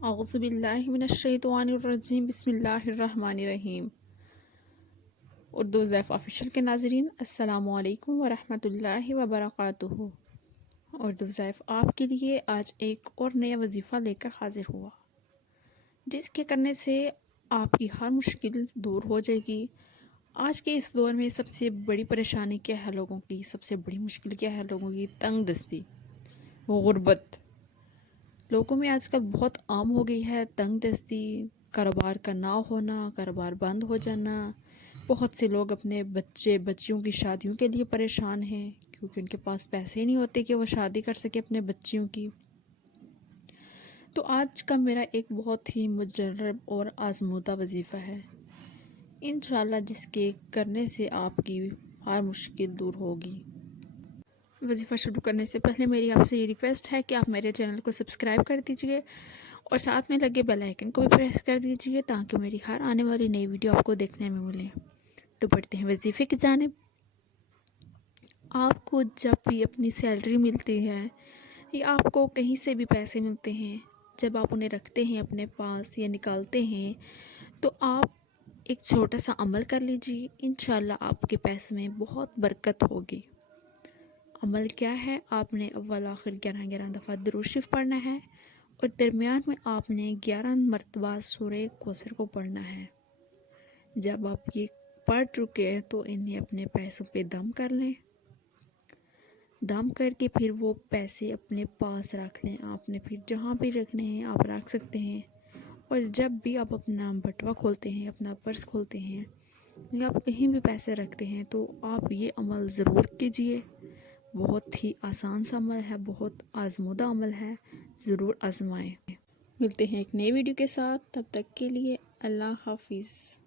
اعوذ باللہ من الشیطان الرجیم، بسم اللہ الرحمن الرحیم۔ اردو ضیف آفیشیل کے ناظرین، السلام علیکم ورحمۃ اللہ وبرکاتہ۔ اردو ضیف آپ کے لیے آج ایک اور نیا وظیفہ لے کر حاضر ہوا، جس کے کرنے سے آپ کی ہر مشکل دور ہو جائے گی۔ آج کے اس دور میں سب سے بڑی پریشانی کیا ہے لوگوں کی، سب سے بڑی مشکل کیا ہے لوگوں کی؟ تنگ دستی، غربت۔ لوگوں میں آج کل بہت عام ہو گئی ہے تنگ دستی، کاروبار کا نہ ہونا، کاروبار بند ہو جانا۔ بہت سے لوگ اپنے بچیوں کی شادیوں کے لیے پریشان ہیں، کیونکہ ان کے پاس پیسے ہی نہیں ہوتے کہ وہ شادی کر سکے اپنے بچیوں کی۔ تو آج کا میرا ایک بہت ہی مجرب اور آزمودہ وظیفہ ہے، انشاءاللہ جس کے کرنے سے آپ کی ہر مشکل دور ہوگی۔ وظیفہ شروع کرنے سے پہلے میری آپ سے یہ ریکویسٹ ہے کہ آپ میرے چینل کو سبسکرائب کر دیجئے اور ساتھ میں لگے بیل آئیکن کو بھی پریس کر دیجئے، تاکہ میری ہر آنے والی نئی ویڈیو آپ کو دیکھنے میں ملے۔ تو بڑھتے ہیں وظیفے کی جانب۔ آپ کو جب بھی اپنی سیلری ملتی ہے یا آپ کو کہیں سے بھی پیسے ملتے ہیں، جب آپ انہیں رکھتے ہیں اپنے پاس یا نکالتے ہیں، تو آپ ایک چھوٹا سا عمل کر لیجئے، انشاءاللہ آپ کے پیسے میں بہت برکت ہوگی۔ عمل کیا ہے؟ آپ نے اول آخر 11 دفعہ درود شریف پڑھنا ہے اور درمیان میں آپ نے 11 مرتبہ سورہ کوثر کو پڑھنا ہے۔ جب آپ یہ پڑھ چکے ہیں تو انہیں اپنے پیسوں پہ دم کر لیں۔ دم کر کے پھر وہ پیسے اپنے پاس رکھ لیں۔ آپ نے پھر جہاں بھی رکھنے ہیں آپ رکھ سکتے ہیں، اور جب بھی آپ اپنا بٹوا کھولتے ہیں، اپنا پرس کھولتے ہیں یا آپ کہیں بھی پیسے رکھتے ہیں، تو آپ یہ عمل ضرور کیجئے۔ بہت ہی آسان سا عمل ہے، بہت آزمودہ عمل ہے، ضرور آزمائیں۔ ملتے ہیں ایک نئی ویڈیو کے ساتھ، تب تک کے لیے اللہ حافظ۔